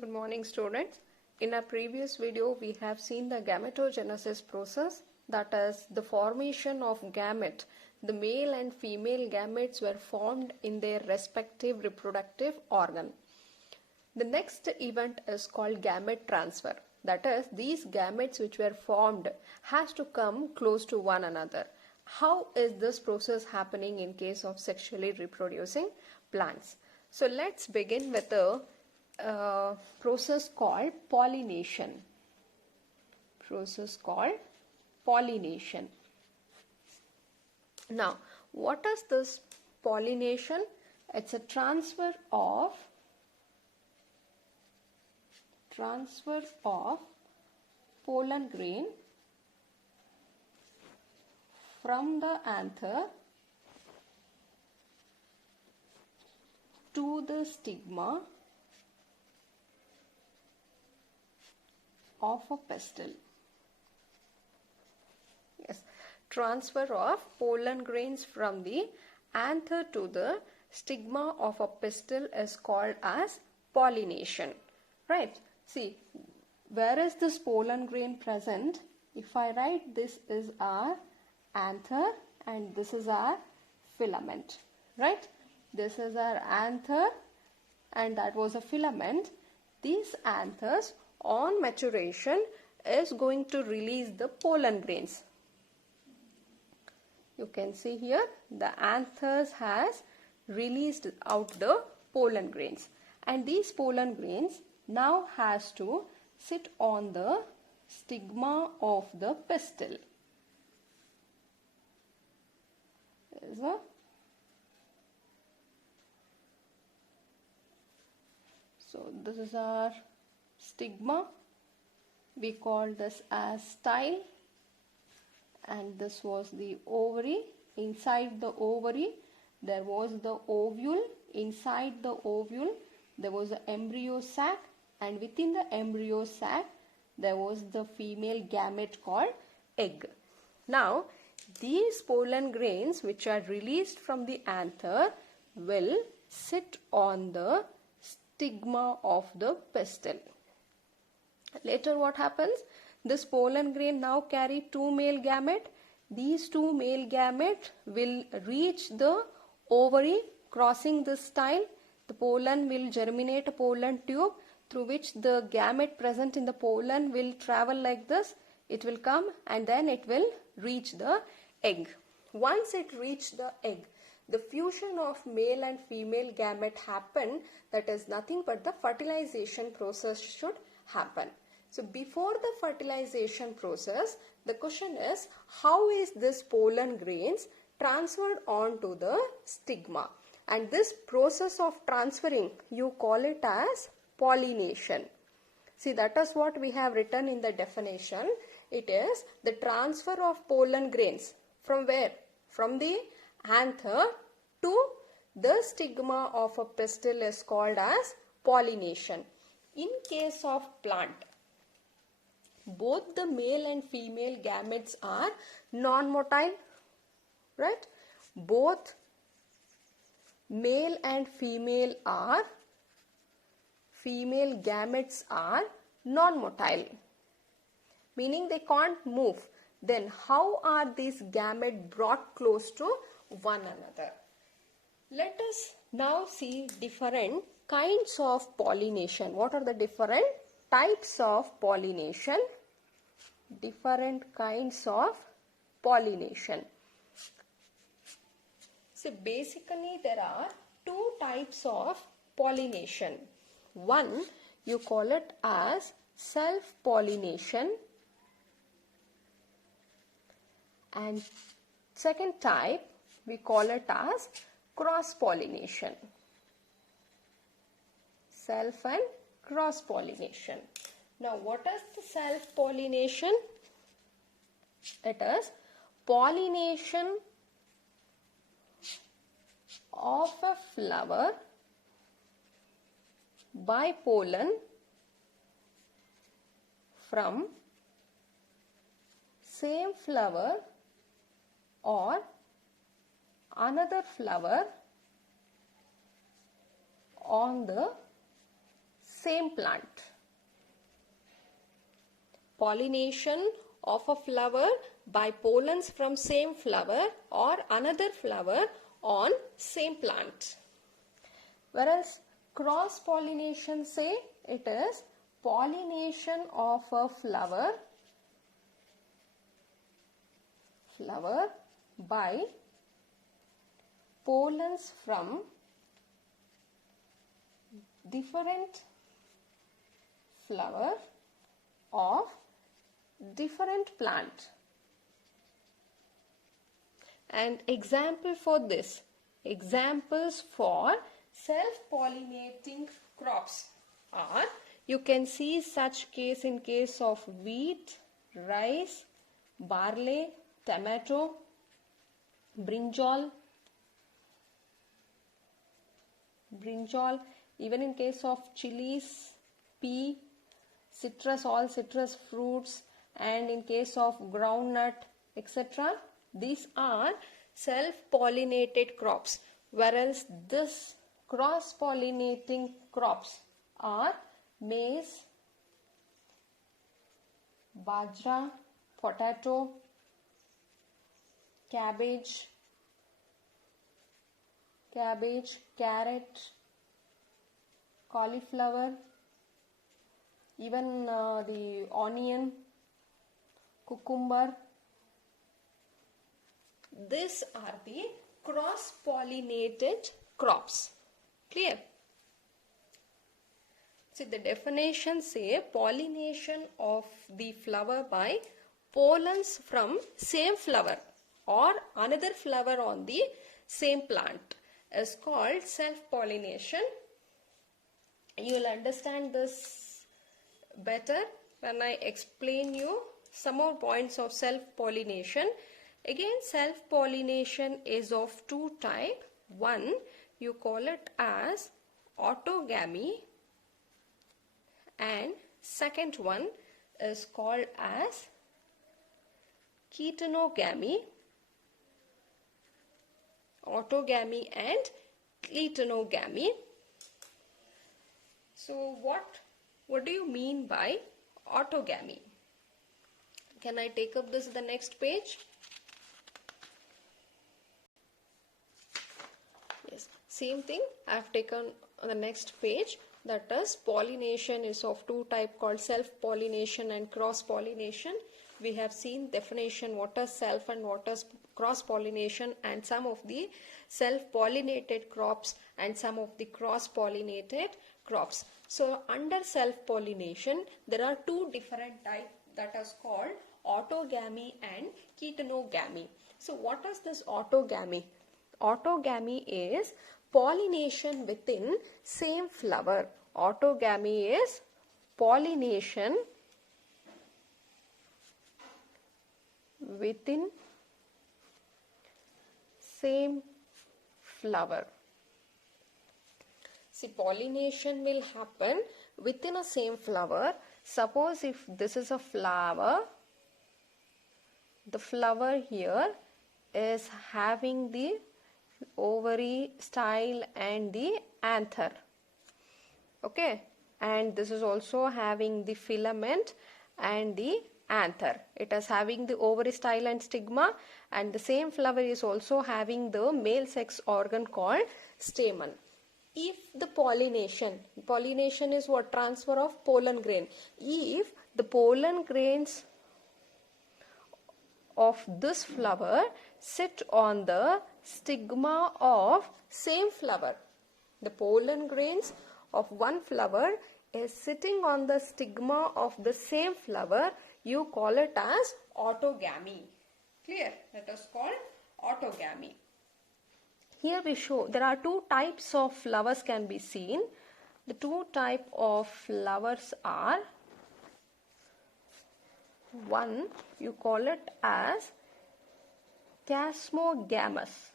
Good morning, students. In our previous video, we have seen the gametogenesis process, that is the formation of gamete. The male and female gametes were formed in their respective reproductive organ. The next event is called gamete transfer. That is, these gametes which were formed has to come close to one another. How is this process happening in case of sexually reproducing plants? So let's begin with a process called pollination. Process called pollination. Now, what is this pollination? It's a transfer of pollen grain from the anther to the stigma of a pistil. Yes, transfer of pollen grains from the anther to the stigma of a pistil is called as pollination. Right? See, where is this pollen grain present? If I write, this is our anther and this is our filament. Right? This is our anther and that was a filament. These anthers on maturation is going to release the pollen grains. You can see here the anthers has released out the pollen grains, and these pollen grains now has to sit on the stigma of the pistil. So this is our stigma. We call this as style, and this was the ovary. Inside the ovary there was the ovule. Inside the ovule there was the embryo sac, and within the embryo sac there was the female gamete called egg. Now these pollen grains which are released from the anther will sit on the stigma of the pistil. Later what happens? This pollen grain now carry two male gamete. These two male gamete will reach the ovary crossing this style. The pollen will germinate a pollen tube through which the gamete present in the pollen will travel like this. It will come and then it will reach the egg. Once it reaches the egg, the fusion of male and female gamete happen. That is nothing but the fertilization process should happen. So before the fertilization process, the question is, how is this pollen grains transferred onto the stigma? And this process of transferring, you call it as pollination. See, that is what we have written in the definition. It is the transfer of pollen grains from where? From the anther to the stigma of a pistil is called as pollination. In case of plant, both the male and female gametes are non-motile, right? Both male and female gametes are non-motile, meaning they can't move. Then how are these gametes brought close to one another? Let us now see different kinds of pollination. What are the different types of pollination? Different kinds of pollination. So basically there are two types of pollination. One, you call it as self-pollination, and second type we call it as cross-pollination. Self and cross-pollination. Now what is the self-pollination? It is pollination of a flower by pollen from same flower or another flower on the same plant. Pollination of a flower by pollens from same flower or another flower on same plant. Whereas cross pollination, say it is pollination of a flower by pollens from different flower of different plant. And example for this, examples for self-pollinating crops are, you can see such case in case of wheat, rice, barley, tomato, brinjal, even in case of chilies, pea, citrus, all citrus fruits, and in case of groundnut, etc. These are self-pollinated crops, whereas this cross-pollinating crops are maize, bajra, potato, cabbage, carrot, cauliflower, even the onion, cucumber. These are the cross-pollinated crops. Clear? See, the definition say pollination of the flower by pollens from same flower or another flower on the same plant is called self-pollination. You will understand this better when I explain you some more points of self-pollination. Again, self-pollination is of two types. One, you call it as autogamy, and second one is called as ketonogamy. Autogamy and ketonogamy. So what do you mean by autogamy? Can I take up this the next page? Yes, same thing. I have taken the next page. That is, pollination is of two types called self-pollination and cross-pollination. We have seen definition what is self and what is cross-pollination, and some of the self-pollinated crops and some of the cross-pollinated crops. So under self-pollination there are two different types that is called autogamy and ketonogamy. So what is this autogamy? Autogamy is pollination within same flower. Autogamy is pollination within same flower. See, pollination will happen within a same flower. Suppose if this is a flower, the flower here is having the ovary, style and the anther. Okay, and this is also having the filament and the anther. It is having the ovary, style and stigma, and the same flower is also having the male sex organ called stamen. If the pollination is what? Transfer of pollen grain. If the pollen grains of this flower sit on the stigma of same flower, the pollen grains of one flower is sitting on the stigma of the same flower, you call it as autogamy. Clear? That is called autogamy. Here we show there are two types of flowers can be seen. The two types of flowers are, one you call it as chasmogamous.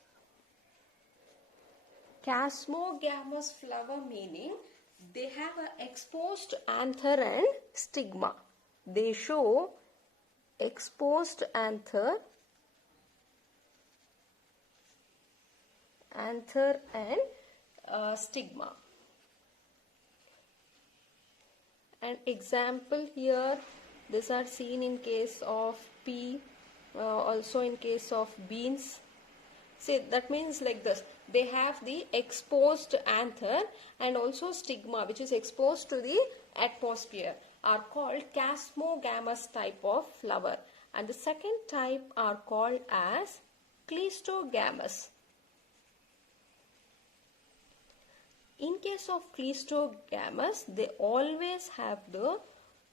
Chasmogamous flower meaning they have an exposed anther and stigma. They show exposed anther and stigma. An example here, these are seen in case of pea, also in case of beans. See, that means like this, they have the exposed anther and also stigma which is exposed to the atmosphere, are called chasmogamous type of flower, and the second type are called as cleistogamous. In case of cleistogamous, they always have the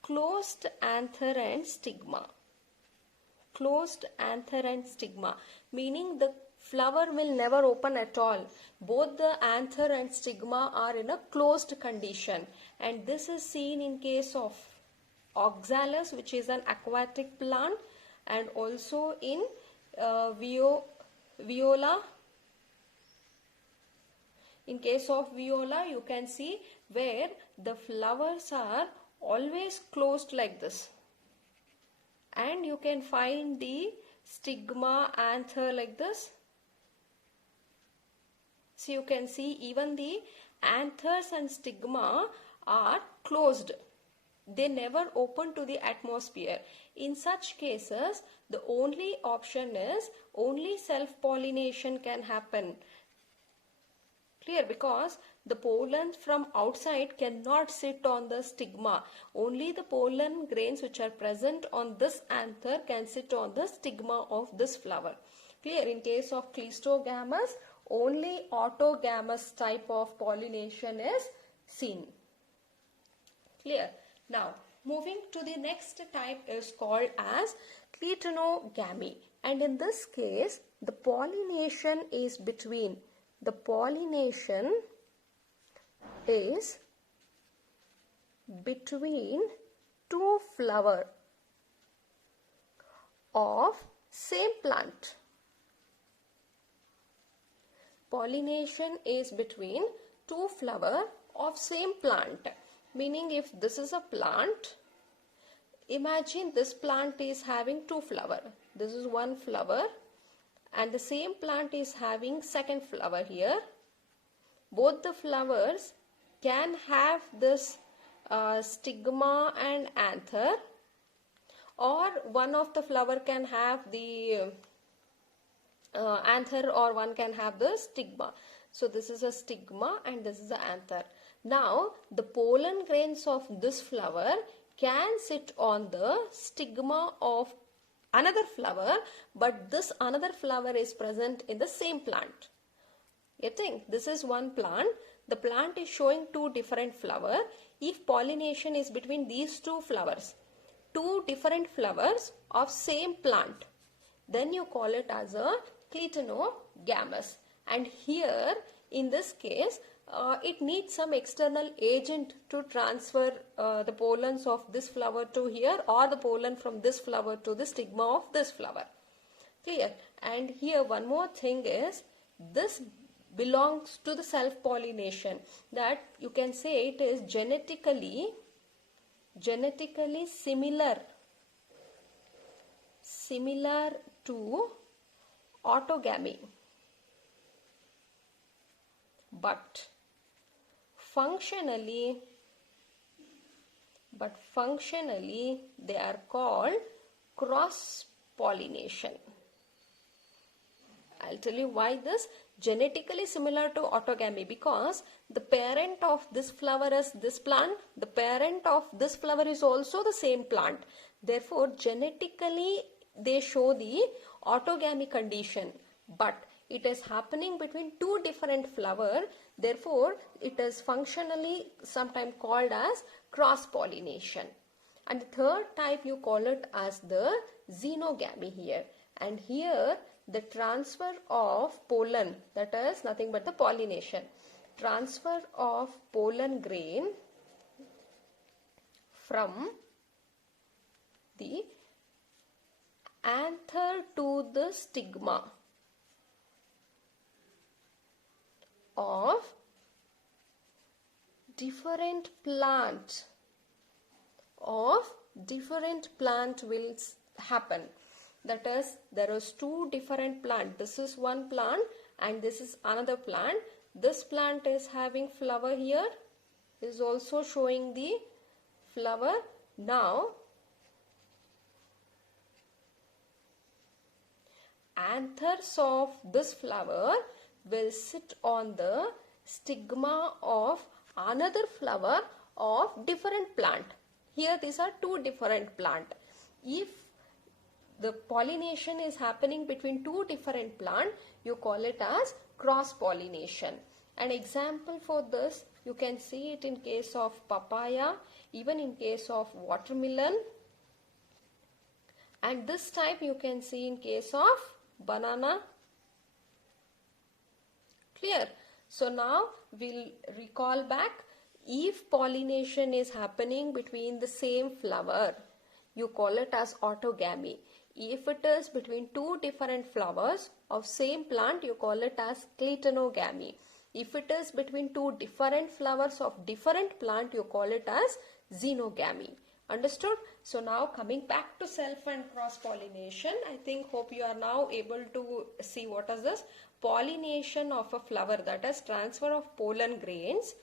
closed anther and stigma. Closed anther and stigma, meaning the flower will never open at all. Both the anther and stigma are in a closed condition, and this is seen in case of oxalis, which is an aquatic plant, and also in viola. In case of viola, you can see where the flowers are always closed like this, and you can find the stigma anther like this. So you can see even the anthers and stigma are closed. They never open to the atmosphere. In such cases, the only option is only self-pollination can happen. Clear? Because the pollen from outside cannot sit on the stigma. Only the pollen grains which are present on this anther can sit on the stigma of this flower. Clear? In case of cleistogamous, only autogamous type of pollination is seen. Clear? Now, moving to the next type is called as clitonogamy, and in this case, the pollination is between two flowers of same plant. Pollination is between two flowers of same plant, meaning if this is a plant, imagine this plant is having two flowers. This is one flower, and the same plant is having second flower here. Both the flowers can have this stigma and anther, or one of the flower can have the anther, or one can have the stigma. So this is a stigma and this is the anther. Now the pollen grains of this flower can sit on the stigma of another flower, but this another flower is present in the same plant. Getting? This is one plant. The plant is showing two different flowers. If pollination is between these two flowers, two different flowers of same plant, then you call it as a clitonogamous. And here in this case, it needs some external agent to transfer the pollens of this flower to here, or the pollen from this flower to the stigma of this flower. Clear? And here one more thing is, this belongs to the self-pollination, that you can say it is genetically similar to autogamy, but functionally they are called cross-pollination. I'll tell you why this. Genetically similar to autogamy, because the parent of this flower is this plant, the parent of this flower is also the same plant. Therefore, genetically they show the autogamy condition, but it is happening between two different flowers. Therefore, it is functionally sometimes called as cross-pollination. And the third type you call it as the xenogamy here. And here the transfer of pollen, that is nothing but the pollination. Transfer of pollen grain from the anther to the stigma of different plant will happen. That is, there is two different plant. This is one plant and this is another plant. This plant is having flower here, is also showing the flower. Now anthers of this flower will sit on the stigma of another flower of different plant. Here these are two different plant. If the pollination is happening between two different plant, you call it as cross pollination. An example for this, you can see it in case of papaya, even in case of watermelon, and this type you can see in case of banana. Clear? So now we'll recall back. If pollination is happening between the same flower, you call it as autogamy. If it is between two different flowers of same plant, you call it as clitonogamy. If it is between two different flowers of different plant, you call it as xenogamy. Understood? So now coming back to self and cross pollination, I think hope you are now able to see what is this pollination of a flower, that is transfer of pollen grains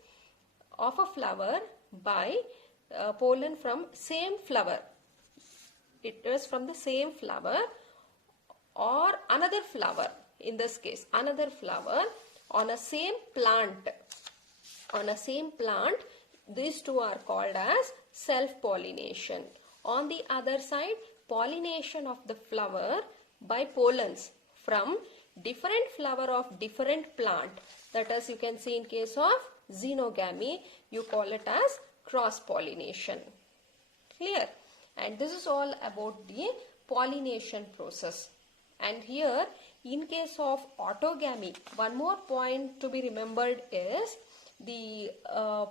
of a flower by pollen from same flower. It is from the same flower or another flower, in this case another flower on a same plant. On a same plant, these two are called as self-pollination. On the other side, pollination of the flower by pollens from different flower of different plant. That is, you can see in case of xenogamy, you call it as cross-pollination. Clear? And this is all about the pollination process. And here, in case of autogamy, one more point to be remembered is the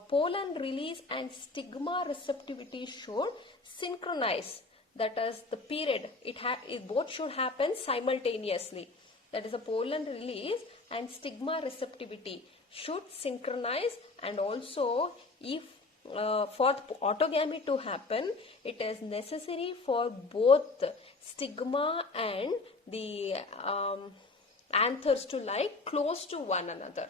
pollen release and stigma receptivity should synchronize. That is the period. It both should happen simultaneously. That is, the pollen release and stigma receptivity should synchronize, and also if for autogamy to happen, it is necessary for both stigma and the anthers to lie close to one another.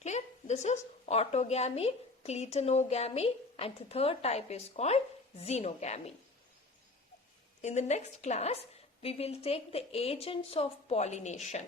Clear? This is autogamy, clitonogamy, and the third type is called xenogamy. In the next class, we will take the agents of pollination.